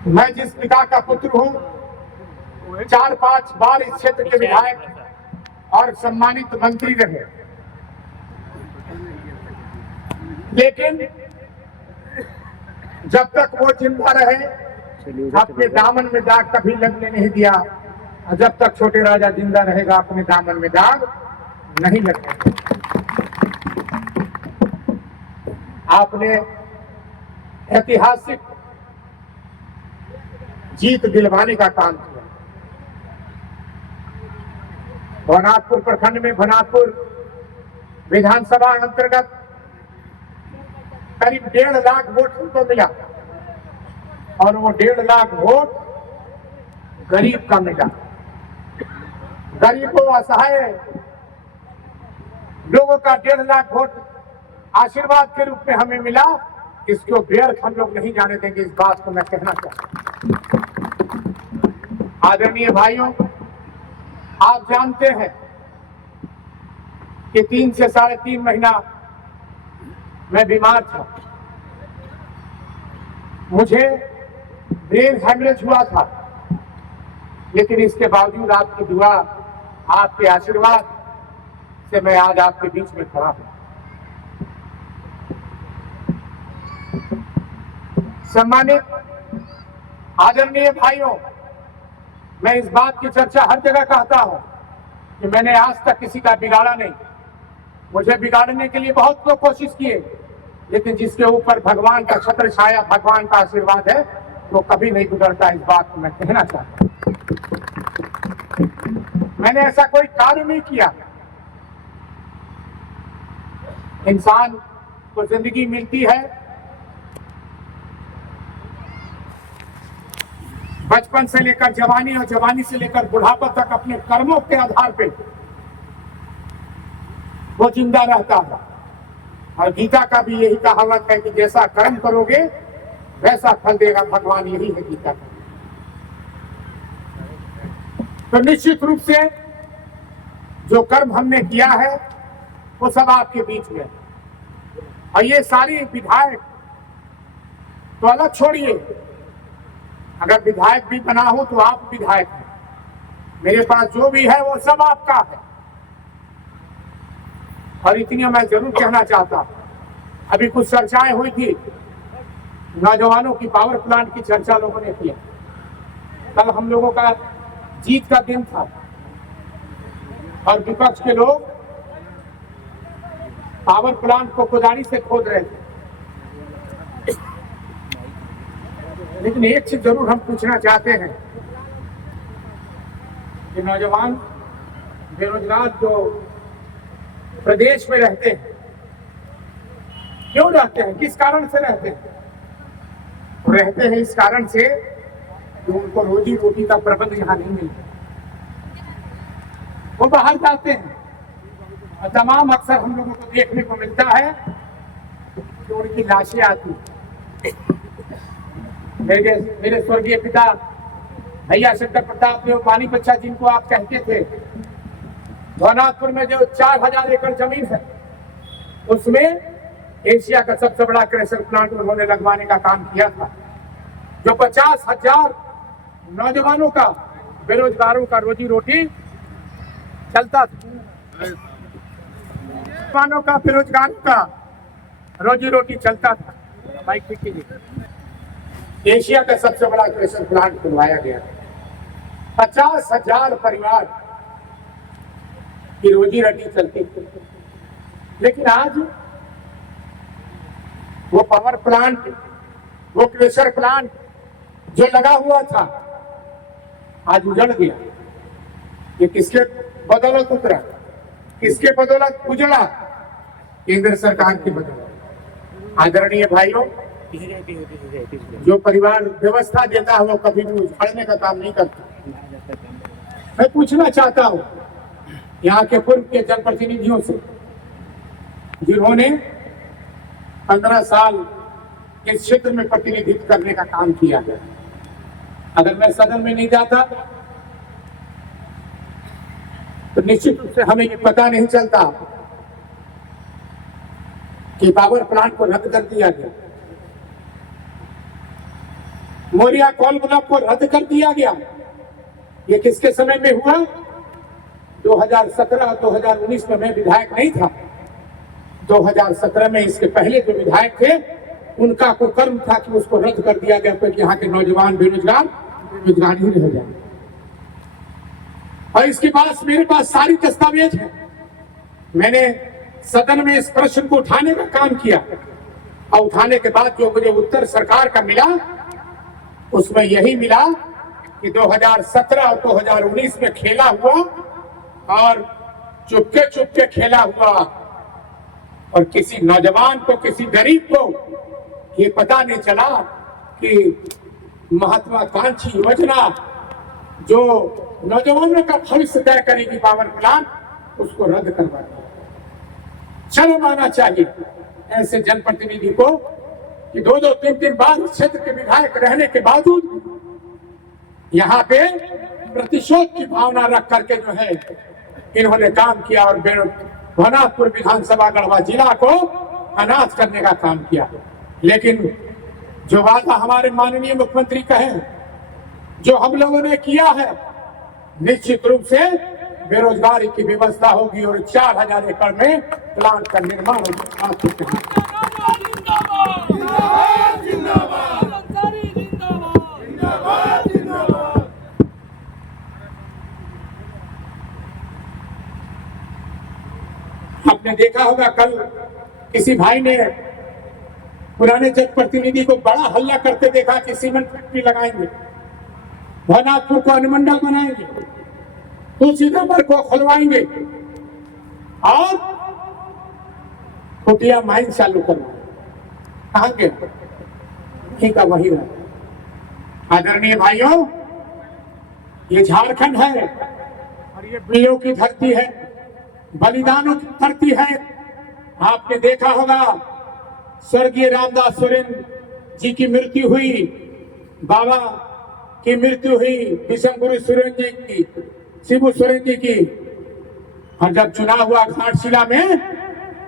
मैं जिस पिता का पुत्र हूँ, 4-5 बार इस क्षेत्र के विधायक और सम्मानित मंत्री रहे, लेकिन जब तक वो जिंदा रहे अपने दामन में दाग कभी लगने नहीं दिया, और जब तक छोटे राजा जिंदा रहेगा अपने दामन में दाग नहीं लगने देगा। आपने ऐतिहासिक जीत दिलवाने का काम किया। भवनाथपुर प्रखंड में भवनाथपुर विधानसभा अंतर्गत करीब 1.5 लाख वोट हमको मिला, और वो 1.5 लाख वोट गरीब का मिला। गरीबों, असहाय लोगों का 1.5 लाख वोट आशीर्वाद के रूप में हमें मिला। इसको व्यर्थ हम लोग नहीं जाने देंगे, इस बात को मैं कहना चाहता हूं। आदरणीय भाइयों, आप जानते हैं कि 3 से 3.5 महीना मैं बीमार था। मुझे ब्रेन हेमरेज हुआ था, लेकिन इसके बावजूद आपकी दुआ, आपके आशीर्वाद से मैं आज आपके बीच में खड़ा हूं। सम्मानित आदरणीय भाइयों, मैं इस बात की चर्चा हर जगह कहता हूं कि मैंने आज तक किसी का बिगाड़ा नहीं। मुझे बिगाड़ने के लिए बहुत लोग कोशिश किए, लेकिन जिसके ऊपर भगवान का छत्र छाया, भगवान का आशीर्वाद है, वो कभी नहीं गुजरता। इस बात को मैं कहना चाहता हूं। मैंने ऐसा कोई कार्य नहीं किया। इंसान को जिंदगी मिलती है, बचपन से लेकर जवानी और जवानी से लेकर बुढ़ापा तक अपने कर्मों के आधार पे वो जिंदा रहता है। और गीता का भी यही कहावत है कि जैसा कर्म करोगे वैसा फल देगा भगवान, यही है गीता का। तो निश्चित रूप से जो कर्म हमने किया है वो सब आपके बीच में है। और ये सारी विधायक तो अलग छोड़िए, अगर विधायक भी बना हो तो आप विधायक हैं। मेरे पास जो भी है वो सब आपका है। और इतनी मैं जरूर कहना चाहता हूं, अभी कुछ चर्चाएं हुई थी, नौजवानों की पावर प्लांट की चर्चा लोगों ने की। कल हम लोगों का जीत का दिन था और विपक्ष के लोग पावर प्लांट को कुदारी से खोद रहे थे। लेकिन एक चीज जरूर हम पूछना चाहते हैं कि नौजवान बेरोजगार जो प्रदेश में रहते हैं, क्यों रहते हैं, किस कारण से रहते हैं? रहते हैं इस कारण से कि उनको रोजी रोटी का प्रबंध यहाँ नहीं मिलता। वो बाहर जाते हैं और तमाम अक्सर हम लोगों को देखने को मिलता है कि उनकी लाशें आती। मेरे स्वर्गीय पिता भैया शंकर प्रताप देव पानी बच्चा, जिनको आप कहते थे, भवनाथपुर में जो 4000 एकड़ जमीन है उसमें एशिया का सबसे बड़ा क्रशर प्लांट उन्होंने लगवाने का काम किया था, जो 50,000 नौजवानों का, बेरोजगारों का रोजी रोटी चलता था। नौजवानों का, बेरोजगारों का रोजी रोटी चलता था। माइक ठीक कीजिए। एशिया का सबसे बड़ा क्रशर प्लांट खुलवाया गया। 50,000 परिवार की रोजी रोटी चलती थी। लेकिन आज वो पावर प्लांट, वो क्रशर प्लांट जो लगा हुआ था, आज उजड़ गया। ये किसके बदौलत उतरा, किसके बदौलत उजड़ा? केंद्र सरकार की बदौलत। आदरणीय भाइयों, जो परिवार व्यवस्था देता है वो कभी भी उछाड़ने का काम नहीं करता। मैं पूछना चाहता हूं यहाँ के पूर्व के जनप्रतिनिधियों से, जिन्होंने 15 साल इस क्षेत्र में प्रतिनिधित्व करने का काम किया है, अगर मैं सदन में नहीं जाता तो निश्चित रूप से हमें ये पता नहीं चलता कि पावर प्लांट को रद्द कर दिया गया। मोरिया कॉल ब्लॉक को रद्द कर दिया गया। ये किसके समय में हुआ? 2017-2019 में मैं विधायक नहीं था। 2017 में इसके पहले जो विधायक थे उनका कुकर्म था कि उसको रद्द कर दिया गया क्योंकि यहाँ के नौजवान बेरोजगार ही रह जाए। और इसके पास मेरे पास सारी दस्तावेज है। मैंने सदन में इस प्रश्न को उठाने का काम किया और उठाने के बाद जो मुझे उत्तर सरकार का मिला उसमें यही मिला कि 2017 और 2019 में खेला हुआ और चुपके खेला हुआ और किसी नौजवान को, किसी गरीब को ये पता नहीं चला कि महत्वाकांक्षी योजना जो नौजवानों का भविष्य तय करेगी पावर प्लांट, उसको रद्द करवा दिया। शर्म आना चाहिए ऐसे जनप्रतिनिधि को कि 2-3 बार क्षेत्र के विधायक रहने के बावजूद यहाँ पे प्रतिशोध की भावना रख करके जो है इन्होंने काम किया और भवनाथपुर विधानसभा गढ़वा जिला को अनाथ करने का काम किया। लेकिन जो वादा हमारे माननीय मुख्यमंत्री का है, जो हम लोगों ने किया है, निश्चित रूप से बेरोजगारी की व्यवस्था होगी और 4000 एकड़ में प्लांट का निर्माण होगा। आपने देखा होगा कल किसी भाई ने पुराने जनप्रतिनिधि को बड़ा हल्ला करते देखा कि सीमेंट फैक्ट्री लगाएंगे, भवनाथपुर को अनुमंडल बनाएंगे, तुलसीनगर को खुलवाएंगे और कुटिया माइन चालू करवाएंगे। कहां के वहीं का वही रहा। आदरणीय भाइयों, ये झारखंड है और ये वीरों की धरती है, बलिदानों की धरती है। आपने देखा होगा स्वर्गीय रामदास सोरेन जी की मृत्यु हुई, बाबा की मृत्यु हुई, विषम गुरु सोरेन जी की, शिबू सोरेन जी की, और जब चुनाव हुआ घाटशिला में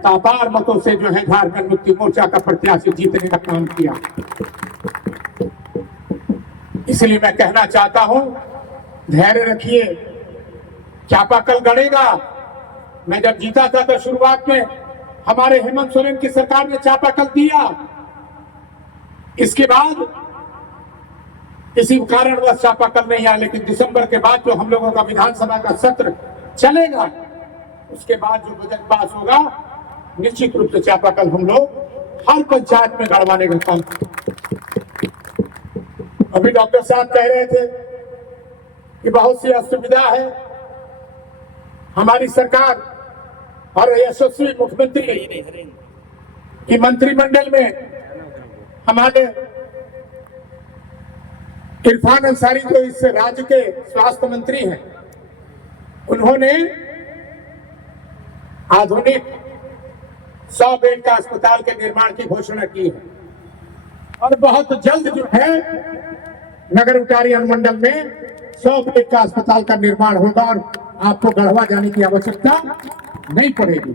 तो अपार मतों से जो है झारखंड मुक्ति मोर्चा का प्रत्याशी जीतने का काम किया। इसलिए मैं कहना चाहता हूं, धैर्य रखिए, चापाकल गड़ेगा। मैं जब जीता था तो शुरुआत में हमारे हेमंत सोरेन की सरकार ने चापाकल दिया। इसके बाद किसी कारणवश चापाकल नहीं आया, लेकिन दिसंबर के बाद जो हम लोगों का विधानसभा का सत्र चलेगा, उसके बाद जो बजट पास होगा, निश्चित रूप से चापाकल हम लोग हर पंचायत में गड़वाने का काम। अभी डॉक्टर साहब कह रहे थे कि बहुत सी असुविधा है। हमारी सरकार और यशस्वी मुख्यमंत्री की मंत्रिमंडल में हमारे इरफान अंसारी जो इस राज्य के स्वास्थ्य मंत्री हैं, उन्होंने आधुनिक 100 बेड का अस्पताल के निर्माण की घोषणा की है और बहुत जल्द जो है नगर उटारी अनुमंडल में 100 बेड का अस्पताल का निर्माण होगा और आपको गढ़वा जाने की आवश्यकता नहीं पड़ेगी।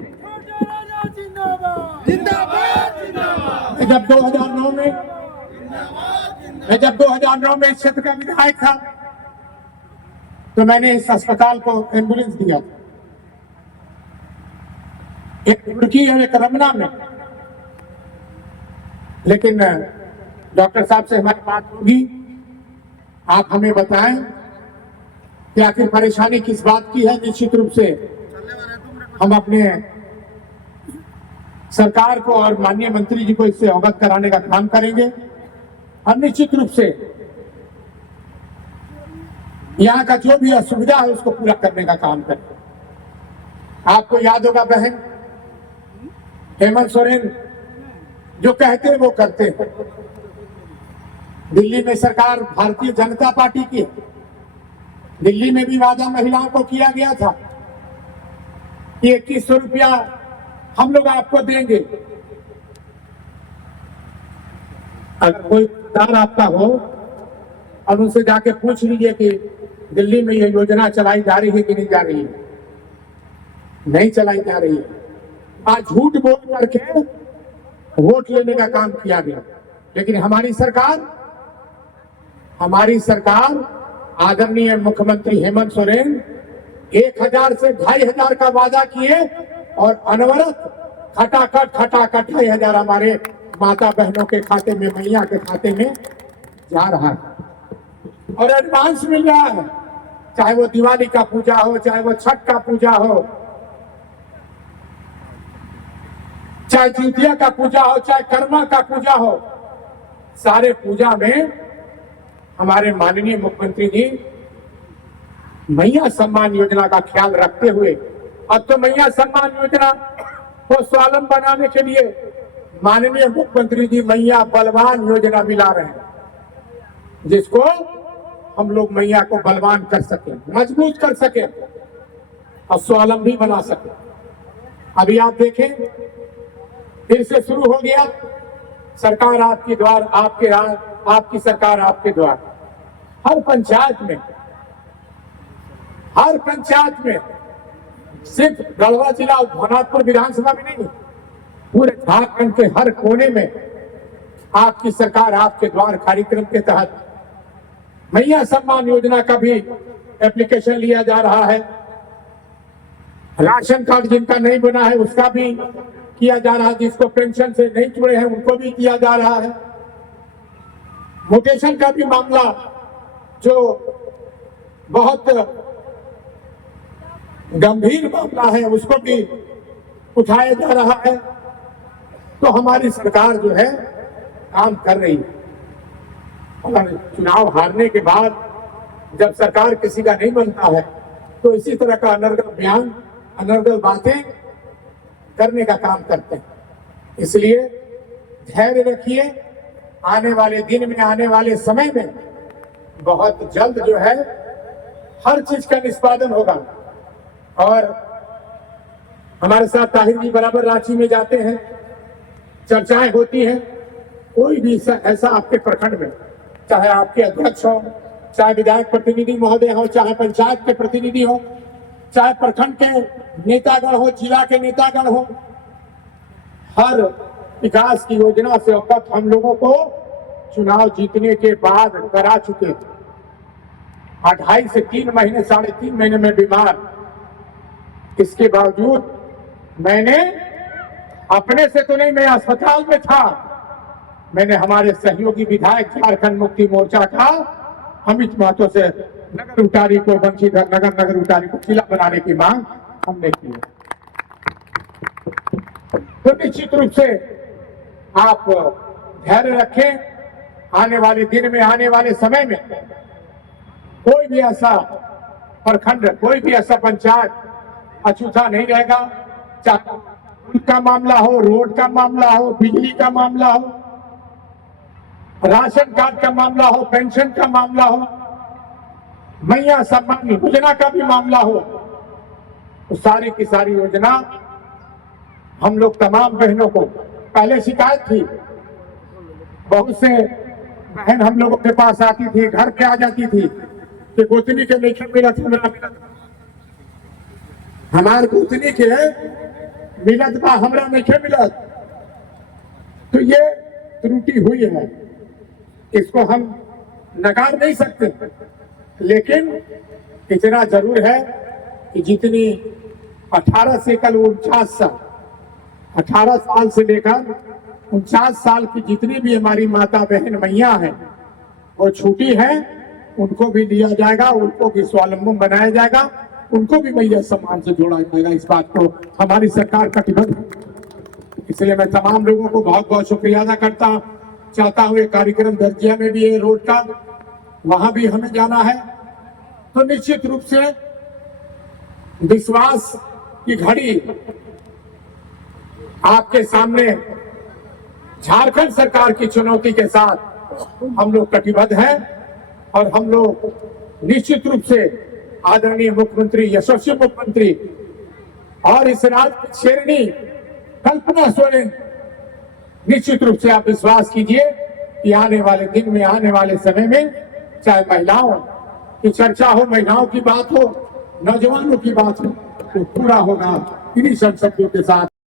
जब 2009 में इस क्षेत्र का विधायक था तो मैंने इस अस्पताल को एम्बुलेंस दिया था, एक रुड़की और एक रमना में। लेकिन डॉक्टर साहब से हमारी बात होगी, आप हमें बताएं कि आखिर परेशानी किस बात की है। निश्चित रूप से हम अपने सरकार को और माननीय मंत्री जी को इससे अवगत कराने का काम करेंगे और निश्चित रूप से यहाँ का जो भी असुविधा है उसको पूरा करने का काम करेंगे। आपको याद होगा बहन, हेमंत सोरेन जो कहते हैं वो करते हैं। दिल्ली में सरकार भारतीय जनता पार्टी की, दिल्ली में भी वादा महिलाओं को किया गया था कि 2100 रुपया हम लोग आपको देंगे। अगर कोई दार आपका हो और उनसे जाके पूछ लीजिए कि दिल्ली में ये योजना चलाई जा रही है कि नहीं जा रही है। नहीं चलाई जा रही है। आज झूठ बोल करके वोट लेने का काम किया गया, लेकिन हमारी सरकार हमारी सरकार आदरणीय मुख्यमंत्री हेमंत सोरेन 1000 से 2500 का वादा किए और अनवरत खटाखट 2500 हमारे माता बहनों के खाते में, मैया के खाते में जा रहा है और एडवांस मिल रहा है। चाहे वो दिवाली का पूजा हो, चाहे वो छठ का पूजा हो, चाहे जितिया का पूजा हो, चाहे कर्मा का पूजा हो, सारे पूजा में हमारे माननीय मुख्यमंत्री जी मैया सम्मान योजना का ख्याल रखते हुए अब तो मैया सम्मान योजना को स्वावलंबन बनाने के लिए माननीय मुख्यमंत्री जी मैया बलवान योजना भी ला रहे हैं, जिसको हम लोग मैया को बलवान कर सके, मजबूत कर सके और स्वावलंबी बना सके। अभी आप देखें फिर से शुरू हो गया सरकार आपके द्वार, आपकी सरकार आपके द्वार। हर पंचायत में सिर्फ गढ़वा जिला और भवनाथपुर विधानसभा में नहीं, पूरे झारखंड के हर कोने में आपकी सरकार आपके द्वार कार्यक्रम के तहत मैया सम्मान योजना का भी एप्लीकेशन लिया जा रहा है। राशन कार्ड जिनका नहीं बना है उसका भी किया जा रहा है, जिसको पेंशन से नहीं जुड़े हैं उनको भी किया जा रहा है। म्यूटेशन का भी मामला जो बहुत गंभीर मामला है उसको भी उठाया जा रहा है। तो हमारी सरकार जो है काम कर रही है और चुनाव हारने के बाद जब सरकार किसी का नहीं बनता है तो इसी तरह का अनर्गल बयान, अनर्गल बातें करने का काम करते हैं। इसलिए धैर्य रखिए, आने वाले दिन में, आने वाले समय में बहुत जल्द जो है हर चीज का निष्पादन होगा। और हमारे साथ ताहिर जी बराबर रांची में जाते हैं, चर्चाएं होती हैं। कोई भी ऐसा आपके प्रखंड में, चाहे आपके अध्यक्ष हो, चाहे विधायक प्रतिनिधि महोदय हो, चाहे पंचायत के प्रतिनिधि हो, चाहे प्रखंड के नेतागण हो, जिला के नेतागण हो, हर विकास की योजना से अब तक हम लोगों को चुनाव जीतने के बाद करा चुके। 2.5 से 3 महीने, 3.5 महीने में बीमार, इसके बावजूद मैंने अपने से तो नहीं, मैं अस्पताल में था, मैंने हमारे सहयोगी विधायक झारखंड मुक्ति मोर्चा का अमित महतो से नगर उटारी को, बंशीधर नगर उटारी को जिला बनाने की मांग हमने की है। तो निश्चित रूप से आप धैर्य रखें, आने वाले दिन में, आने वाले समय में कोई भी ऐसा प्रखंड, कोई भी ऐसा पंचायत अछूता नहीं रहेगा। चाहे पुल का मामला हो, रोड का मामला हो, बिजली का मामला हो, राशन कार्ड का मामला हो, पेंशन का मामला हो, मैया सम्मान योजना का भी मामला हो, तो सारी की सारी योजना हम लोग तमाम बहनों को, पहले शिकायत थी, बहुत से बहन हम लोगों के पास आती थी, घर पे आ जाती थी कि गोतनी के नहीं मिलत, हमार गोतनी के मिलत बा, हमरा नहीं मिलत। तो ये त्रुटि हुई है, इसको हम नकार नहीं सकते, लेकिन इतना जरूर है कि जितनी 18 से कल 49 साल, 18 साल से लेकर 49 साल की जितनी भी हमारी माता बहन मैया हैं वो छूटी है, उनको भी दिया जाएगा, उनको भी स्वावलंबन बनाया जाएगा, उनको भी मैया सम्मान से जोड़ा जाएगा। इस बात को हमारी सरकार कटिबद्ध है। इसलिए मैं तमाम लोगों को बहुत बहुत शुक्रिया अदा करता चाहता हूँ। एक कार्यक्रम दर्जिया में भी है रोड का, वहां भी हमें जाना है। तो निश्चित रूप से विश्वास की घड़ी आपके सामने झारखंड सरकार की चुनौती के साथ हम लोग कटिबद्ध हैं और हम लोग निश्चित रूप से आदरणीय मुख्यमंत्री, यशस्वी मुख्यमंत्री और इस राज्य की शेरनी कल्पना सोरेन, निश्चित रूप से आप विश्वास कीजिए कि आने वाले दिन में, आने वाले समय में, चाहे महिलाओं की चर्चा हो, महिलाओं की बात हो, नौजवानों की बात हो, तो पूरा होगा इन्हीं शब्दों के साथ।